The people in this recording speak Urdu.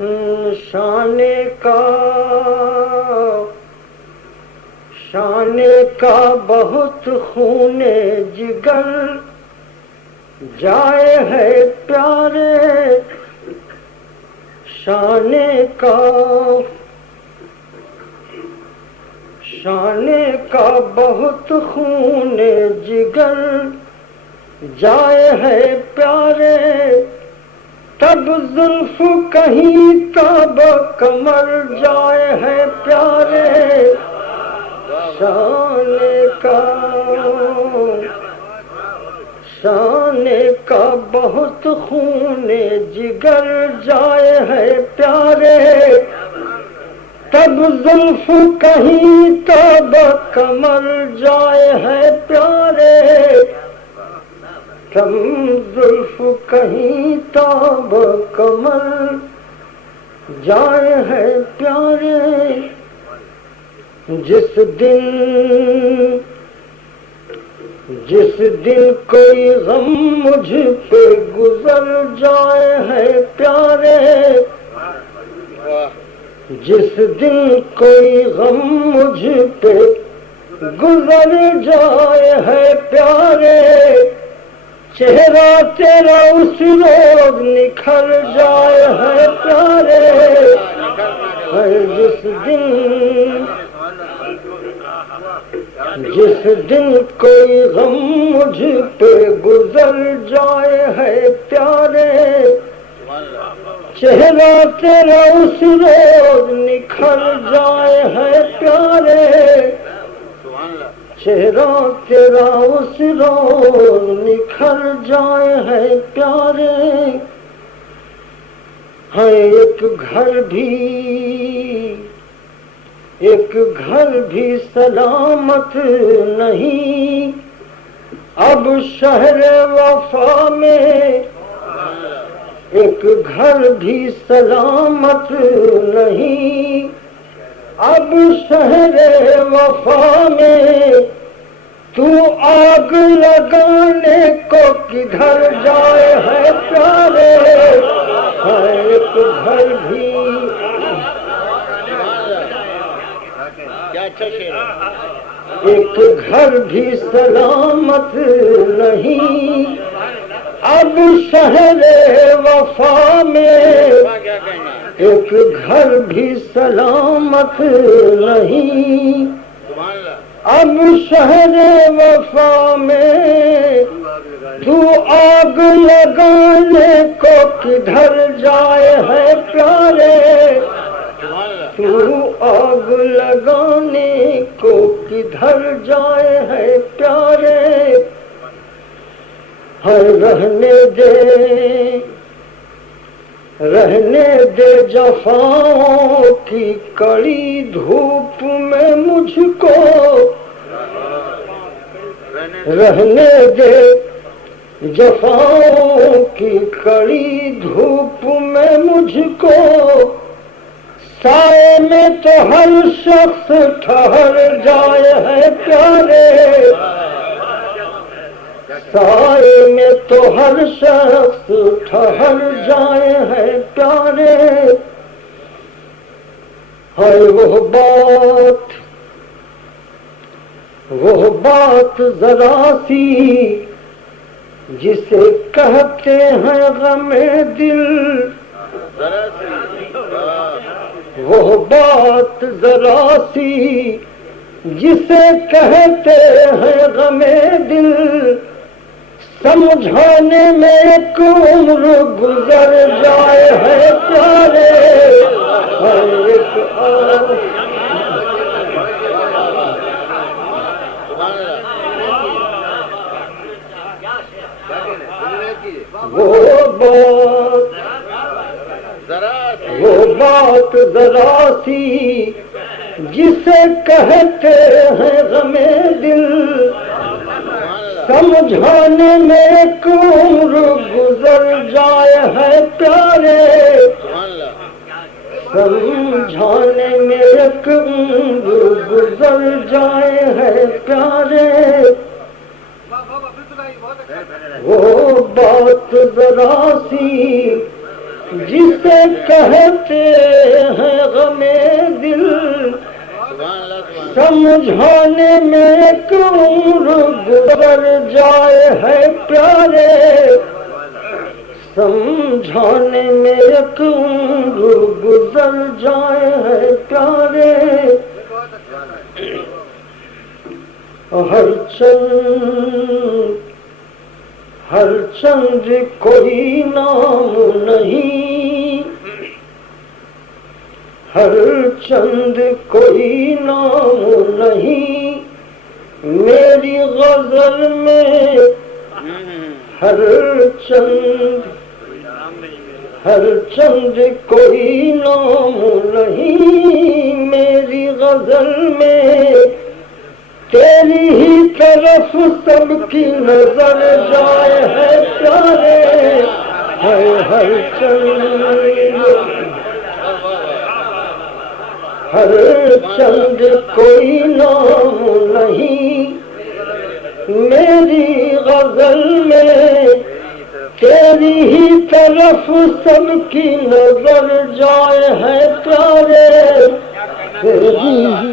شان کا بہت خون جگر جائے ہے پیارے، شان کا بہت خون جگر جائے ہے پیارے، تب زلف کہیں تاب کمر جائے ہے پیارے، شان کا بہت خون جگر جائے ہے پیارے، تب زلف کہیں تاب کمر جائے ہے پیارے، تب زلف کہیں تاب کمر جائے ہے پیارے، جس دن کوئی غم مجھ پہ گزر جائے ہے پیارے، جس دن کوئی غم مجھ پہ گزر جائے ہے پیارے، چہرہ تیرا اس روز نکھر جائے ہے پیارے، جس دن کوئی غم مجھ پہ گزر جائے ہے پیارے، چہرہ تیرا اس روز نکھر جائے ہے پیارے، چہرہ تیرا اس روز نکھر جائے ہے پیارے، ہے ایک گھر بھی سلامت نہیں اب شہر وفا میں، ایک گھر بھی سلامت نہیں اب شہر وفا میں، تو آگ لگانے کو کدھر جائے ہے پیارے، ایک گھر بھی ایک گھر بھی سلامت نہیں اب شہر وفا میں، ایک گھر بھی سلامت نہیں اب شہر وفا میں، تو آگ لگانے کو کدھر جائے ہے پیارے، تو آگ لگانے کو کدھر جائے ہے پیارے، رہنے دے جفاؤں کی کڑی دھوپ میں مجھ کو، رہنے دے جفاؤں کی کڑی دھوپ میں مجھ کو، سائے میں تو ہر شخص ٹھہر جائے ہے پیارے، سائے میں تو ہر شخص ٹھہر جائے ہے پیارے، ہے وہ بات ذرا سی جسے کہتے ہیں غم دل، وہ بات ذرا سی جسے کہتے ہیں غم دل، سمجھانے میں ایک عمر گزر جائے ہے پیارے، وہ بات ذرا سی جسے کہتے ہیں غم دل، سمجھانے میں ایک عمر گزر جائے ہے پیارے، سمجھانے میں ایک عمر گزر جائے ہے پیارے، وہ بات ذرا سی جس سے کہتے ہیں غم دل سمجھانے میں ایک عمر گزر جائے ہے پیارے سمجھانے میں ایک عمر گزر جائے ہے پیارے ہر چند کوئی نام نہیں ہر چند کوئی نام نہیں میری غزل میں ہر چند کوئی نام نہیں میری غزل میں تیری ہی طرف سب کی نظر جائے ہے پیارے ہر چند کوئی نام نہیں میری غزل میں تیری ہی طرف سب کی نظر جائے ہے پیارے تیری ہی